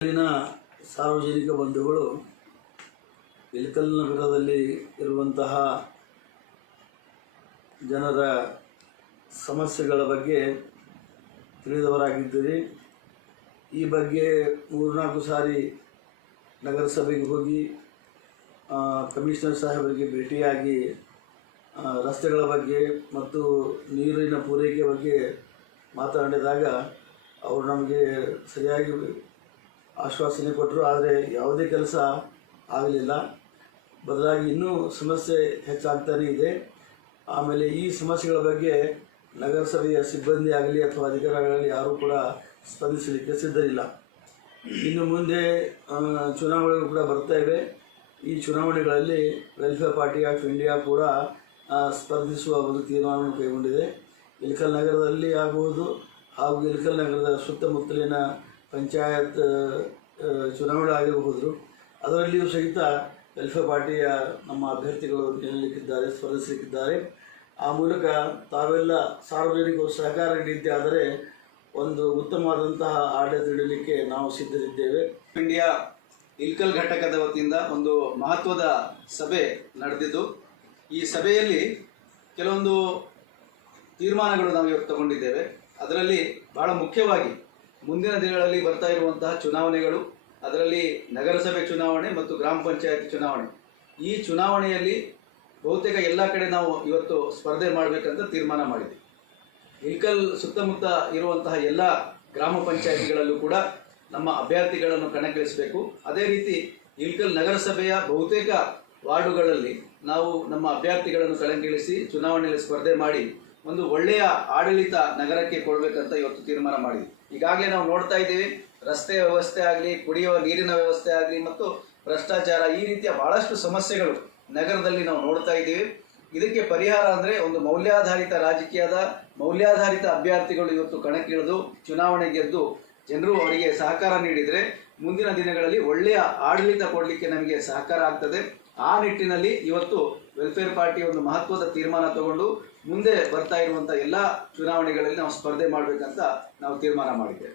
ಇಲ್ಲಿನ ಸಾರ್ವಜನಿಕ ಬಂಧುಗಳು ಇಳಕಲ್ ನಗರದಲ್ಲಿ ಇರುವಂತಹ ಜನರ ಸಮಸ್ಯೆಗಳ ಬಗ್ಗೆ ತಿಳಿದವರಾಗಿದ್ದೀರಿ. ಈ ಬಗ್ಗೆ 3-4 ಸಾರಿ ನಗರಸಭೆಗೆ ಹೋಗಿ ಕಮಿಷನರ್ ಸಾಹೇಬರಿಗೆ ಭೇಟಿಯಾಗಿ ರಸ್ತೆಗಳ ಬಗ್ಗೆ ಮತ್ತು ನೀರಿನ ಪೂರೈಕೆ ಬಗ್ಗೆ ಮಾತನಾಡಿದಾಗ ಅವರು ನಮಗೆ ಸರಿಯಾಗಿ ಆಶ್ವಾಸನೆ ಕೊಟ್ಟರು. ಆದರೆ ಯಾವುದೇ ಕೆಲಸ ಆಗಲಿಲ್ಲ. ಬದಲಾಗಿ ಇನ್ನೂ ಸಮಸ್ಯೆ ಹೆಚ್ಚಾಗ್ತಾನೇ ಇದೆ. ಆಮೇಲೆ ಈ ಸಮಸ್ಯೆಗಳ ಬಗ್ಗೆ ನಗರಸಭೆಯ ಸಿಬ್ಬಂದಿ ಆಗಲಿ ಅಥವಾ ಅಧಿಕಾರಿಗಳಲ್ಲಿ ಯಾರೂ ಕೂಡ ಸ್ಪಂದಿಸಲಿಕ್ಕೆ ಸಿದ್ಧರಿಲ್ಲ. ಇನ್ನು ಮುಂದೆ ಚುನಾವಣೆಗಳು ಕೂಡ ಬರ್ತಾ ಇವೆ. ಈ ಚುನಾವಣೆಗಳಲ್ಲಿ ವೆಲ್ಫೇರ್ ಪಾರ್ಟಿ ಆಫ್ ಇಂಡಿಯಾ ಕೂಡ ಸ್ಪರ್ಧಿಸುವ ಒಂದು ತೀರ್ಮಾನವನ್ನು ಕೈಗೊಂಡಿದೆ. ಇಳಕಲ್ ನಗರದಲ್ಲಿ ಆಗುವುದು ಹಾಗೂ ಇಳಕಲ್ ನಗರದ ಸುತ್ತಮುತ್ತಲಿನ ಪಂಚಾಯತ್ ಚುನಾವಣೆ ಆಗಿರಬಹುದು. ಅದರಲ್ಲಿಯೂ ಸಹಿತ ವೆಲ್ಫೇರ್ ಪಾರ್ಟಿಯ ನಮ್ಮ ಅಭ್ಯರ್ಥಿಗಳು ನಿಲ್ಲಲಿಕ್ಕಿದ್ದಾರೆ, ಸ್ಪರ್ಧಿಸಲಿಕ್ಕಿದ್ದಾರೆ. ಆ ಮೂಲಕ ತಾವೆಲ್ಲ ಸಾರ್ವಜನಿಕರು ಸಹಕಾರ ನೀಡಿದ್ದೇ ಆದರೆ ಒಂದು ಉತ್ತಮವಾದಂತಹ ಆಡಳಿತ ನೀಡಲಿಕ್ಕೆ ನಾವು ಸಿದ್ಧರಿದ್ದೇವೆ. ಇಂಡಿಯಾ ಇಳಕಲ್ ಘಟಕದ ವತಿಯಿಂದ ಒಂದು ಮಹತ್ವದ ಸಭೆ ನಡೆದಿದ್ದು, ಈ ಸಭೆಯಲ್ಲಿ ಕೆಲವೊಂದು ತೀರ್ಮಾನಗಳು ನಾವು ಇವತ್ತು ತಗೊಂಡಿದ್ದೇವೆ. ಅದರಲ್ಲಿ ಬಹಳ ಮುಖ್ಯವಾಗಿ ಮುಂದಿನ ದಿನಗಳಲ್ಲಿ ಬರ್ತಾ ಇರುವಂತಹ ಚುನಾವಣೆಗಳು, ಅದರಲ್ಲಿ ನಗರಸಭೆ ಚುನಾವಣೆ ಮತ್ತು ಗ್ರಾಮ ಪಂಚಾಯತ್ ಚುನಾವಣೆ, ಈ ಚುನಾವಣೆಯಲ್ಲಿ ಬಹುತೇಕ ಎಲ್ಲ ಕಡೆ ನಾವು ಇವತ್ತು ಸ್ಪರ್ಧೆ ಮಾಡಬೇಕಂತ ತೀರ್ಮಾನ ಮಾಡಿದ್ವಿ. ಇಳಕಲ್ ಸುತ್ತಮುತ್ತ ಇರುವಂತಹ ಎಲ್ಲ ಗ್ರಾಮ ಪಂಚಾಯತಿಗಳಲ್ಲೂ ಕೂಡ ನಮ್ಮ ಅಭ್ಯರ್ಥಿಗಳನ್ನು ಕಣಕ್ಕಿಳಿಸಬೇಕು. ಅದೇ ರೀತಿ ಇಳಕಲ್ ನಗರಸಭೆಯ ಬಹುತೇಕ ವಾರ್ಡುಗಳಲ್ಲಿ ನಾವು ನಮ್ಮ ಅಭ್ಯರ್ಥಿಗಳನ್ನು ಕಣಕ್ಕಿಳಿಸಿ ಚುನಾವಣೆಯಲ್ಲಿ ಸ್ಪರ್ಧೆ ಮಾಡಿ ಒಂದು ಒಳ್ಳೆಯ ಆಡಳಿತ ನಗರಕ್ಕೆ ಕೊಡಬೇಕಂತ ಇವತ್ತು ತೀರ್ಮಾನ ಮಾಡಿದ್ವಿ. ಈಗಾಗಲೇ ನಾವು ನೋಡ್ತಾ ಇದ್ದೀವಿ, ರಸ್ತೆ ವ್ಯವಸ್ಥೆ ಆಗಲಿ, ಕುಡಿಯುವ ನೀರಿನ ವ್ಯವಸ್ಥೆ ಆಗಲಿ ಮತ್ತು ಭ್ರಷ್ಟಾಚಾರ, ಈ ರೀತಿಯ ಬಹಳಷ್ಟು ಸಮಸ್ಯೆಗಳು ನಗರದಲ್ಲಿ ನಾವು ನೋಡ್ತಾ ಇದ್ದೀವಿ. ಇದಕ್ಕೆ ಪರಿಹಾರ ಅಂದರೆ ಒಂದು ಮೌಲ್ಯಾಧಾರಿತ ರಾಜಕೀಯದ ಮೌಲ್ಯಾಧಾರಿತ ಅಭ್ಯರ್ಥಿಗಳು ಇವತ್ತು ಕಣಕ್ಕಿಳಿದು ಚುನಾವಣೆ ಗೆದ್ದು ಜನರು ಅವರಿಗೆ ಸಹಕಾರ ನೀಡಿದರೆ ಮುಂದಿನ ದಿನಗಳಲ್ಲಿ ಒಳ್ಳೆಯ ಆಡಳಿತ ಕೊಡಲಿಕ್ಕೆ ನಮಗೆ ಸಹಕಾರ ಆಗ್ತದೆ. ಆ ನಿಟ್ಟಿನಲ್ಲಿ ಇವತ್ತು ವೆಲ್ಫೇರ್ ಪಾರ್ಟಿ ಒಂದು ಮಹತ್ವದ ತೀರ್ಮಾನ ತಗೊಂಡು ಮುಂದೆ ಬರ್ತಾ ಇರುವಂಥ ಎಲ್ಲ ಚುನಾವಣೆಗಳಲ್ಲಿ ನಾವು ಸ್ಪರ್ಧೆ ಮಾಡಬೇಕಂತ ನಾವು ತೀರ್ಮಾನ ಮಾಡಿದ್ದೇವೆ.